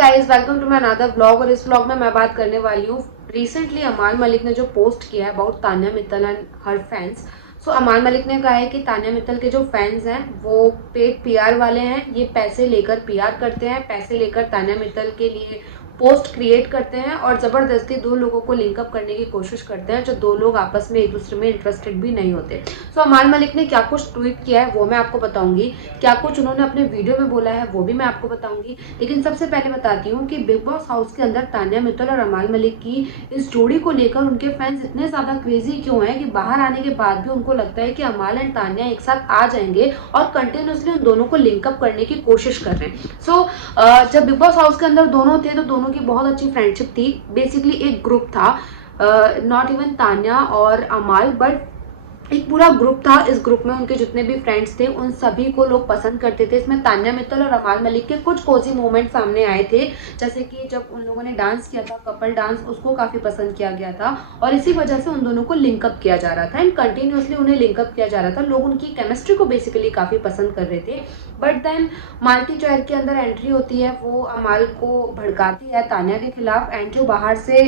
Guys, welcome to my another vlog. और इस vlog में मैं बात करने वाली हूँ रिसेंटली अमान मलिक ने जो पोस्ट किया है about Tanya Mittal and her fans. So Aman Malik ने कहा है कि तान्या मित्तल के जो फैंस हैं वो पेड पीआर वाले हैं, ये पैसे लेकर पीआर करते हैं, पैसे लेकर तान्या मित्तल के लिए पोस्ट क्रिएट करते हैं और ज़बरदस्ती दो लोगों को लिंकअप करने की कोशिश करते हैं, जो दो लोग आपस में एक दूसरे में इंटरेस्टेड भी नहीं होते। सो अमान मलिक ने क्या कुछ ट्वीट किया है वो मैं आपको बताऊंगी, क्या कुछ उन्होंने अपने वीडियो में बोला है वो भी मैं आपको बताऊंगी। लेकिन सबसे पहले बताती हूँ कि बिग बॉस हाउस के अंदर तान्या मित्तल और अमान मलिक की इस जोड़ी को लेकर उनके फैंस इतने ज़्यादा क्रेजी क्यों हैं कि बाहर आने के बाद भी उनको लगता है कि अमाल एंड तान्या एक साथ आ जाएंगे और कंटिन्यूसली उन दोनों को लिंकअप करने की कोशिश कर रहे हैं। सो जब बिग बॉस हाउस के अंदर दोनों थे तो दोनों की बहुत अच्छी फ्रेंडशिप थी। बेसिकली एक ग्रुप था, नॉट इवन तान्या और अमाल, बट एक पूरा ग्रुप था। इस ग्रुप में उनके जितने भी फ्रेंड्स थे उन सभी को लोग पसंद करते थे। इसमें तान्या मित्तल और अमाल मलिक के कुछ कोजी मोमेंट सामने आए थे, जैसे कि जब उन लोगों ने डांस किया था, कपल डांस, उसको काफ़ी पसंद किया गया था और इसी वजह से उन दोनों को लिंकअप किया जा रहा था एंड कंटिन्यूसली उन्हें लिंकअप किया जा रहा था। लोग उनकी केमिस्ट्री को बेसिकली काफ़ी पसंद कर रहे थे। बट देन माल्टी चेयर के अंदर एंट्री होती है, वो अमाल को भड़काती है तान्या के खिलाफ, एंड जो बाहर से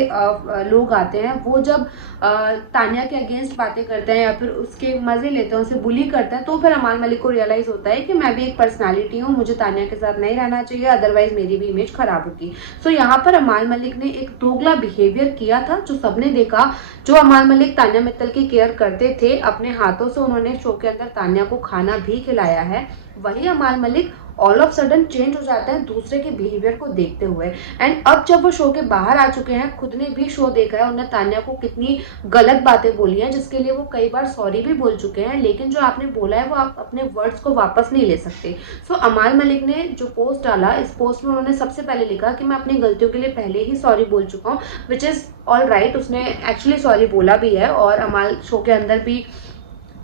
लोग आते हैं वो जब तान्या के अगेंस्ट बातें करते हैं या फिर उसके मज़े लेते हैं, उसे बुली करते हैं, तो फिर अमान मलिक को रियलाइज़ होता है कि मैं भी एक पर्सनालिटी हूँ, मुझे तान्या के साथ नहीं रहना चाहिए, अदरवाइज मेरी भी इमेज खराब होगी। सो यहाँ पर अमान मलिक ने एक दोगला बिहेवियर किया था जो सबने देखा। जो अमान मलिक तान्या मित्तल की केयर करते थे, अपने हाथों से उन्होंने शो के अंदर तान्या को खाना भी खिलाया है, वही Aman Malik all of sudden change हो जाता है दूसरे के बिहेवियर को देखते हुए। एंड अब जब वो शो के बाहर आ चुके हैं, खुद ने भी शो देखा है, उन्होंने तान्या को कितनी गलत बातें बोली हैं जिसके लिए वो कई बार सॉरी भी बोल चुके हैं, लेकिन जो आपने बोला है वो आप अपने वर्ड्स को वापस नहीं ले सकते। सो अमान मलिक ने जो पोस्ट डाला, इस पोस्ट में उन्होंने सबसे पहले लिखा कि मैं अपनी गलतियों के लिए पहले ही सॉरी बोल चुका हूँ, विच इज़ ऑल राइट। उसने एक्चुअली सॉरी बोला भी है और अमाल शो के अंदर भी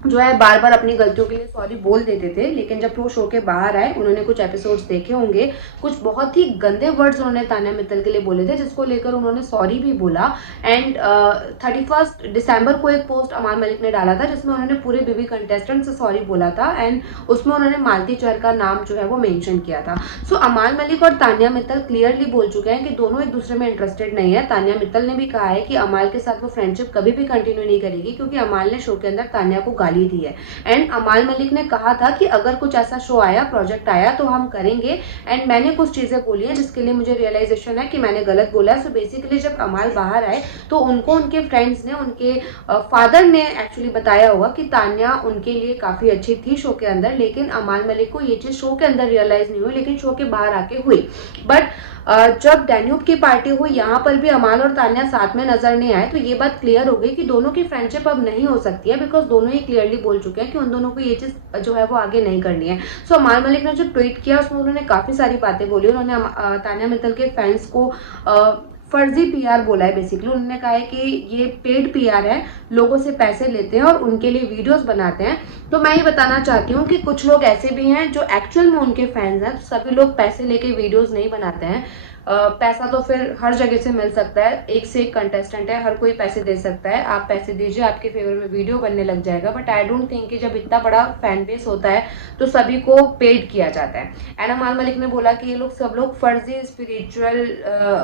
जो है बार बार अपनी गलतियों के लिए सॉरी बोल देते थे, लेकिन जब वो शो के बाहर आए, उन्होंने कुछ एपिसोड्स देखे होंगे, कुछ बहुत ही गंदे वर्ड्स उन्होंने तान्या मित्तल के लिए बोले थे, जिसको लेकर उन्होंने सॉरी भी बोला। एंड 31 दिसंबर को एक पोस्ट अमान मलिक ने डाला था जिसमें उन्होंने पूरे बीबी कंटेस्टेंट से सॉरी बोला था एंड उसमें उन्होंने मालती चहर का नाम जो है वो मेंशन किया था। सो अमान मलिक और तान्या मित्तल क्लियरली बोल चुके हैं कि दोनों एक दूसरे में इंटरेस्टेड नहीं है। तान्या मित्तल ने भी कहा है कि अमाल के साथ वो फ्रेंडशिप कभी भी कंटिन्यू नहीं करेगी, क्योंकि अमाल ने शो के अंदर तान्या को गाली दी है। एंड अमाल मलिक ने कहा था कि अगर कुछ ऐसा शो आया, प्रोजेक्ट आया, तो हम करेंगे। एंड मैंने कुछ चीज़ें बोली हैं जिसके लिए मुझे रियलाइजेशन है कि मैंने गलत बोला है। सो बेसिकली जब अमाल बाहर आए तो उनको उनके फ्रेंड्स ने, उनके फादर ने एक्चुअली बताया होगा कि तान्या उनके लिए काफ़ी अच्छी थी शो के अंदर, लेकिन अमाल मलिक को ये चीज़ शो के अंदर रियलाइज़ नहीं हुई, लेकिन शो के बाहर आके हुई। बट जब डैन्यूब की पार्टी हुई, यहाँ पर भी अमाल और तान्या साथ में नजर नहीं आए, तो ये बात क्लियर हो गई कि दोनों की फ्रेंडशिप अब नहीं हो सकती है, बिकॉज दोनों ही क्लियरली बोल चुके हैं कि उन दोनों को ये चीज़ जो है वो आगे नहीं करनी है। सो अमाल मलिक ने जो ट्वीट किया उसमें उन्होंने काफ़ी सारी बातें बोली। उन्होंने तान्या मित्तल के फैंस को फर्जी पीआर बोला है। बेसिकली उन्होंने कहा है कि ये पेड पीआर है, लोगों से पैसे लेते हैं और उनके लिए वीडियोस बनाते हैं। तो मैं ये बताना चाहती हूँ कि कुछ लोग ऐसे भी हैं जो एक्चुअल में उनके फैंस हैं। सभी लोग पैसे लेके वीडियोस नहीं बनाते हैं। पैसा तो फिर हर जगह से मिल सकता है, एक से एक कंटेस्टेंट है, हर कोई पैसे दे सकता है। आप पैसे दीजिए, आपके फेवर में वीडियो बनने लग जाएगा। बट आई डोंट थिंक कि जब इतना बड़ा फैन बेस होता है तो सभी को पेड किया जाता है। एंड अमान मलिक ने बोला कि ये लोग सब लोग फर्जी स्पिरिचुअल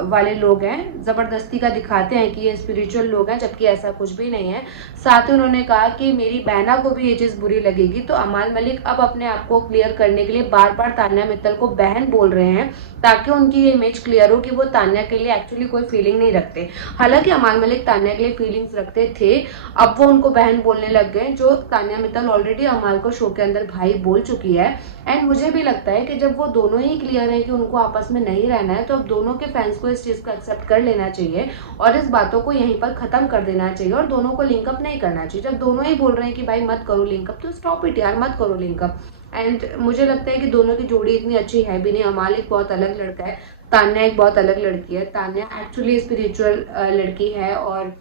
वाले लोग हैं, ज़बरदस्ती का दिखाते हैं कि ये स्पिरिचुअल लोग हैं, जबकि ऐसा कुछ भी नहीं है। साथ ही उन्होंने कहा कि मेरी बहना को भी ये चीज़ बुरी लगेगी। तो अमान मलिक अब अपने आप को क्लियर करने के लिए बार बार तान्या मित्तल को बहन बोल रहे हैं, ताकि उनकी ये इमेज क्लियर हो कि वो तान्या के लिए एक्चुअली कोई फीलिंग नहीं रखते। हालांकि अमान मलिक तान्या के लिए फीलिंग्स रखते थे, अब वो उनको बहन बोलने लग गए, जो तान्या मित्तल ऑलरेडी अमाल को शो के अंदर भाई बोल चुकी है। एंड मुझे भी लगता है कि जब वो दोनों ही क्लियर है कि उनको आपस में नहीं रहना है, तो अब दोनों के फैंस को इस चीज़ को एक्सेप्ट कर लेना चाहिए और इस बातों को यहीं पर ख़त्म कर देना चाहिए और दोनों को लिंकअप नहीं करना चाहिए। जब दोनों ही बोल रहे हैं कि भाई मत करो लिंकअप, तो स्टॉप इट यार, मत करो लिंकअप। एंड मुझे लगता है कि दोनों की जोड़ी इतनी अच्छी है भी नहीं। अमाल एक बहुत अलग लड़का है, तान्या एक बहुत अलग लड़की है। तान्या एक्चुअली स्पिरिचुअल लड़की है और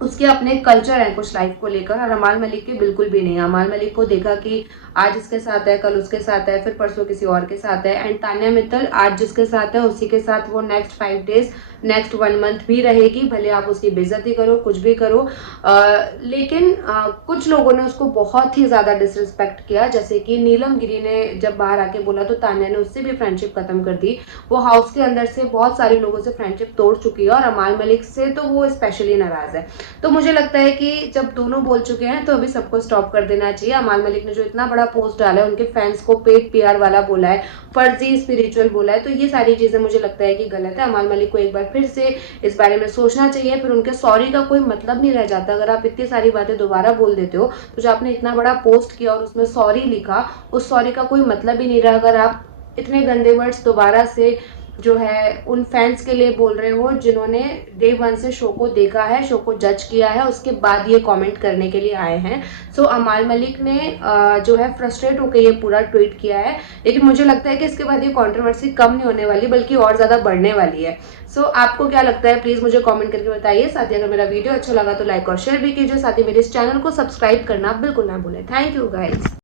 उसके अपने कल्चर हैं कुछ लाइफ को लेकर, और अमाल मलिक के बिल्कुल भी नहीं। अमाल मलिक को देखा कि आज इसके साथ है, कल उसके साथ है, फिर परसों किसी और के साथ है। एंड तान्या मित्तल आज जिसके साथ है उसी के साथ वो नेक्स्ट 5 डेज, नेक्स्ट 1 मंथ भी रहेगी, भले आप उसकी बेइज्जती करो, कुछ भी करो। लेकिन कुछ लोगों ने उसको बहुत ही ज़्यादा डिसरिस्पेक्ट किया, जैसे कि नीलम गिरी ने जब बाहर आके बोला तो तान्या ने उससे भी फ्रेंडशिप खत्म कर दी। वो हाउस के अंदर से बहुत सारे लोगों से फ्रेंडशिप तोड़ चुकी है, और अमाल मलिक से तो वो स्पेशली नाराज़ है। तो मुझे लगता है कि जब दोनों बोल चुके हैं तो अभी सबको स्टॉप कर देना चाहिए। अमाल मलिक ने जो इतना बड़ा पोस्ट डाला है, उनके फैंस को पेड पीआर वाला बोला है, फर्जी स्पिरिचुअल बोला है, तो ये सारी चीज़ें मुझे लगता है कि गलत है। अमाल मलिक को एक बार फिर से इस बारे में सोचना चाहिए। फिर उनके सॉरी का कोई मतलब नहीं रह जाता। अगर आप इतनी सारी बातें दोबारा बोल देते हो, तो जो आपने इतना बड़ा पोस्ट किया और उसमें सॉरी लिखा, उस सॉरी का कोई मतलब ही नहीं रहा। अगर आप इतने गंदे वर्ड्स दोबारा से जो है उन फैंस के लिए बोल रहे हो जिन्होंने डे 1 से शो को देखा है, शो को जज किया है, उसके बाद ये कमेंट करने के लिए आए हैं। सो अमाल मलिक ने जो है फ्रस्ट्रेट होकर ये पूरा ट्वीट किया है। लेकिन मुझे लगता है कि इसके बाद ये कंट्रोवर्सी कम नहीं होने वाली, बल्कि और ज़्यादा बढ़ने वाली है। सो आपको क्या लगता है, प्लीज़ मुझे कमेंट करके बताइए। साथ ही अगर मेरा वीडियो अच्छा लगा तो लाइक और शेयर भी कीजिए। साथ ही मेरे इस चैनल को सब्सक्राइब करना बिल्कुल ना भूलें। Thank you guys.